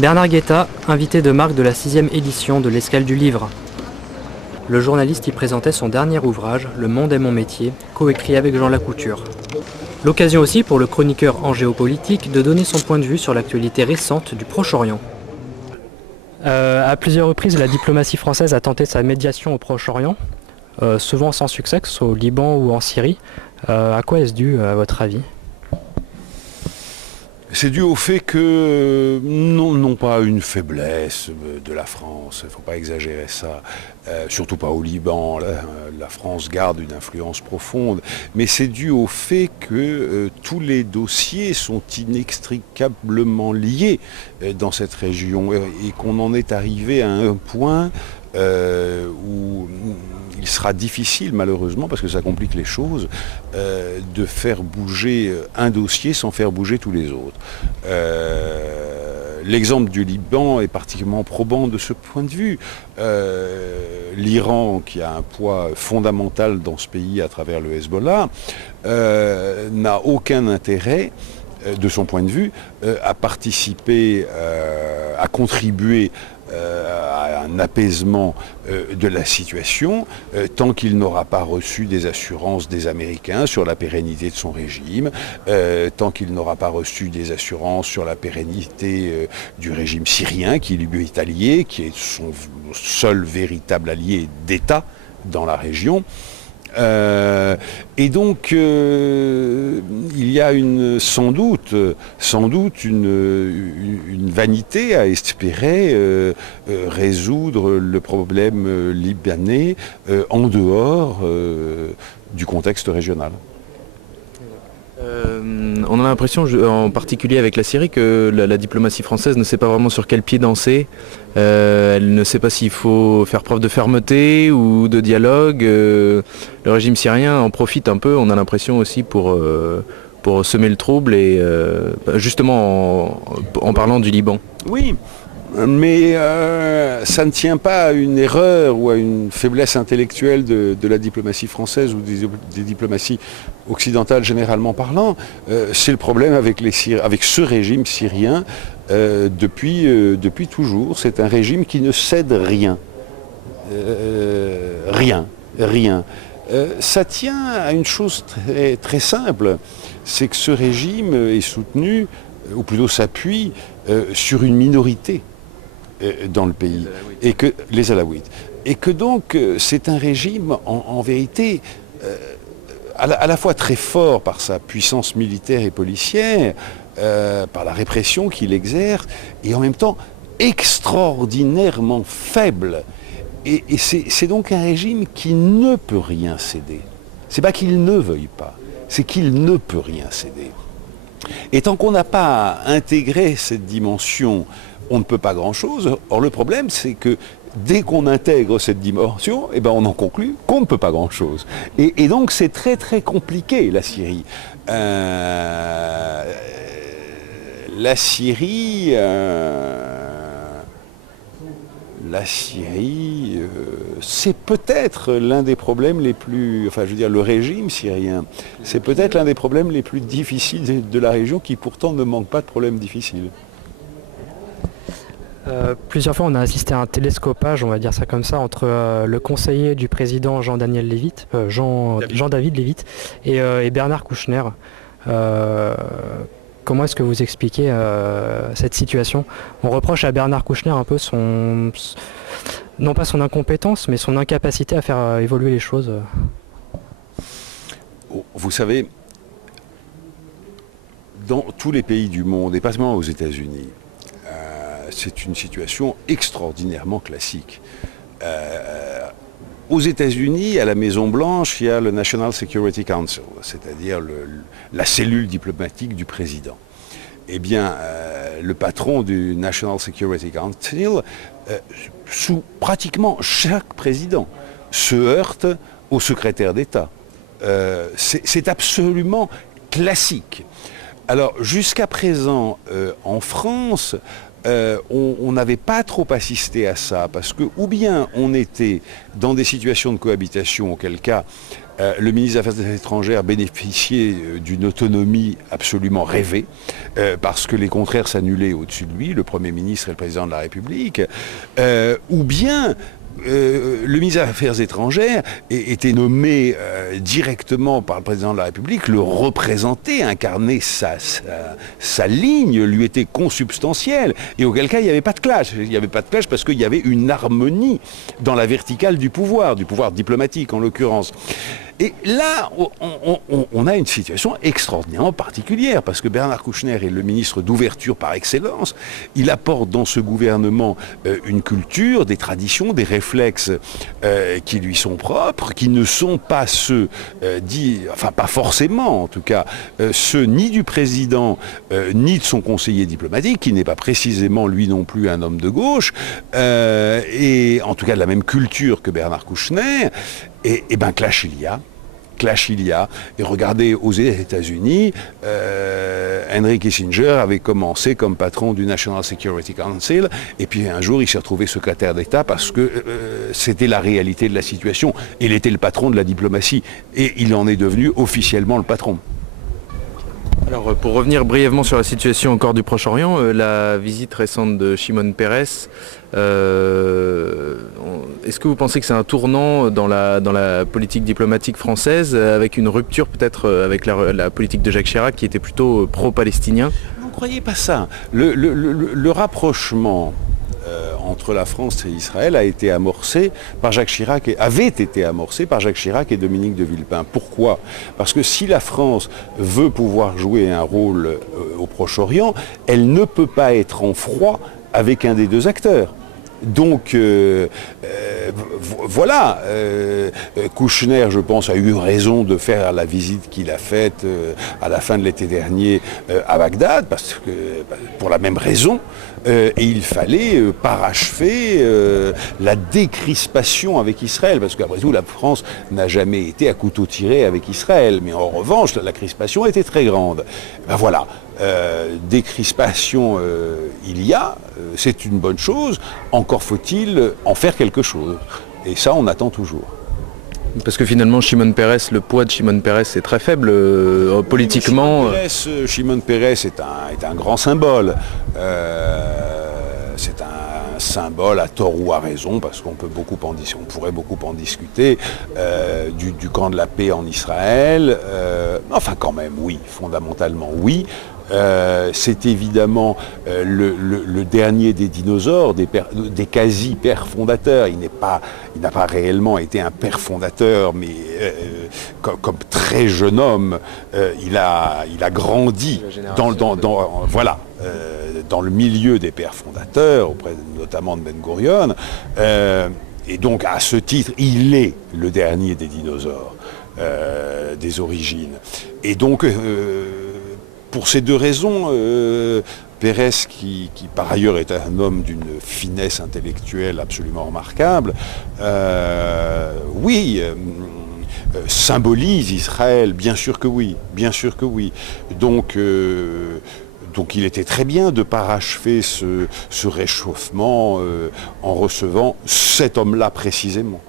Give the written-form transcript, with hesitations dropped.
Bernard Guetta, invité de marque de la 6e édition de l'Escale du Livre. Le journaliste y présentait son dernier ouvrage, Le monde est mon métier, coécrit avec Jean Lacouture. L'occasion aussi pour le chroniqueur en géopolitique de donner son point de vue sur l'actualité récente du Proche-Orient. À plusieurs reprises, la diplomatie française a tenté sa médiation au Proche-Orient, souvent sans succès, que ce soit au Liban ou en Syrie. À quoi est-ce dû, à votre avis ? C'est dû au fait que, non pas une faiblesse de la France, il ne faut pas exagérer ça, surtout pas au Liban, là, la France garde une influence profonde, mais c'est dû au fait que tous les dossiers sont inextricablement liés dans cette région et qu'on en est arrivé à un point où il sera difficile, malheureusement, parce que ça complique les choses, de faire bouger un dossier sans faire bouger tous les autres. L'exemple du Liban est particulièrement probant de ce point de vue. L'Iran, qui a un poids fondamental dans ce pays à travers le Hezbollah, n'a aucun intérêt, de son point de vue, à participer, à contribuer à un apaisement de la situation tant qu'il n'aura pas reçu des assurances des Américains sur la pérennité de son régime, tant qu'il n'aura pas reçu des assurances sur la pérennité du régime syrien qui lui est allié, qui est son seul véritable allié d'État dans la région. Et donc il y a sans doute une vanité à espérer résoudre le problème libanais en dehors du contexte régional. On a l'impression, en particulier avec la Syrie, que la diplomatie française ne sait pas vraiment sur quel pied danser. Elle ne sait pas s'il faut faire preuve de fermeté ou de dialogue. Le régime syrien en profite un peu, on a l'impression aussi, pour semer le trouble, et justement en parlant du Liban. Oui. Mais ça ne tient pas à une erreur ou à une faiblesse intellectuelle de la diplomatie française ou des diplomaties occidentales généralement parlant. C'est le problème avec ce régime syrien depuis toujours. C'est un régime qui ne cède rien. Rien. Ça tient à une chose très, très simple, c'est que ce régime est soutenu, ou plutôt s'appuie, sur une minorité dans le pays, et que les Alaouites. Et que donc c'est un régime en vérité à la fois très fort par sa puissance militaire et policière, par la répression qu'il exerce, et en même temps extraordinairement faible. Et c'est donc un régime qui ne peut rien céder. C'est pas qu'il ne veuille pas, c'est qu'il ne peut rien céder. Et tant qu'on n'a pas intégré cette dimension, on ne peut pas grand-chose. Or, le problème, c'est que dès qu'on intègre cette dimension, on en conclut qu'on ne peut pas grand-chose. Et donc, c'est très, très compliqué, la Syrie. La Syrie, c'est peut-être l'un des problèmes les plus... le régime syrien, c'est peut-être l'un des problèmes les plus difficiles de la région, qui pourtant ne manque pas de problèmes difficiles. Plusieurs fois, on a assisté à un télescopage, on va dire ça comme ça, entre le conseiller du président Jean-David Lévit et Bernard Kouchner. Comment est-ce que vous expliquez cette situation ? On reproche à Bernard Kouchner un peu non pas son incompétence, mais son incapacité à faire évoluer les choses. Vous savez, dans tous les pays du monde, et pas seulement aux États-Unis, c'est une situation extraordinairement classique. Aux États-Unis, à la Maison-Blanche, il y a le National Security Council, c'est-à-dire la cellule diplomatique du président. Eh bien, le patron du National Security Council, sous pratiquement chaque président, se heurte au secrétaire d'État. C'est absolument classique. Alors, jusqu'à présent, en France, on n'avait pas trop assisté à ça, parce que ou bien on était dans des situations de cohabitation, auquel cas Le ministre des Affaires étrangères bénéficiait d'une autonomie absolument rêvée, parce que les contraires s'annulaient au-dessus de lui, le Premier ministre et le Président de la République, ou bien le ministre des Affaires étrangères était nommé directement par le Président de la République, le représentait, incarnait sa ligne, lui était consubstantielle, et auquel cas il n'y avait pas de clash. Il n'y avait pas de clash parce qu'il y avait une harmonie dans la verticale du pouvoir diplomatique en l'occurrence. Et là, on a une situation extraordinairement particulière, parce que Bernard Kouchner est le ministre d'ouverture par excellence. Il apporte dans ce gouvernement une culture, des traditions, des réflexes qui lui sont propres, qui ne sont pas ceux enfin pas forcément en tout cas, ceux ni du président, ni de son conseiller diplomatique, qui n'est pas précisément lui non plus un homme de gauche, et en tout cas de la même culture que Bernard Kouchner. Et ben clash il y a. Et regardez, aux États-Unis, Henry Kissinger avait commencé comme patron du National Security Council, et puis un jour il s'est retrouvé secrétaire d'État parce que c'était la réalité de la situation. Il était le patron de la diplomatie, et il en est devenu officiellement le patron. Alors pour revenir brièvement sur la situation encore du Proche-Orient, la visite récente de Shimon Peres, est-ce que vous pensez que c'est un tournant dans la politique diplomatique française, avec une rupture peut-être avec la politique de Jacques Chirac qui était plutôt pro-palestinien? Vous ne croyez pas ça? Le rapprochement entre la France et Israël avait été amorcé par Jacques Chirac et Dominique de Villepin. Pourquoi? Parce que si la France veut pouvoir jouer un rôle au Proche-Orient, elle ne peut pas être en froid avec un des deux acteurs. Donc voilà, Kouchner, je pense, a eu raison de faire la visite qu'il a faite à la fin de l'été dernier à Bagdad, parce que pour la même raison, et il fallait parachever la décrispation avec Israël, parce qu'après tout, la France n'a jamais été à couteau tiré avec Israël, mais en revanche, la crispation était très grande. Ben voilà. Décrispation il y a, c'est une bonne chose, encore faut-il en faire quelque chose. Et ça, on attend toujours. Parce que finalement, Shimon Peres, le poids de Shimon Peres est très faible politiquement. Shimon Peres est un grand symbole. C'est un symbole à tort ou à raison, parce qu'on pourrait beaucoup en discuter, du camp de la paix en Israël. Enfin quand même, oui, fondamentalement oui. C'est évidemment le dernier des dinosaures, des quasi-pères fondateurs. Il n'a pas réellement été un père fondateur, mais comme très jeune homme, il a grandi dans le milieu des pères fondateurs, auprès notamment de Ben Gurion. Et donc, à ce titre, il est le dernier des dinosaures des origines. Et donc, pour ces deux raisons, Peres, qui par ailleurs est un homme d'une finesse intellectuelle absolument remarquable, symbolise Israël, bien sûr que oui. Donc il était très bien de parachever ce réchauffement en recevant cet homme-là précisément.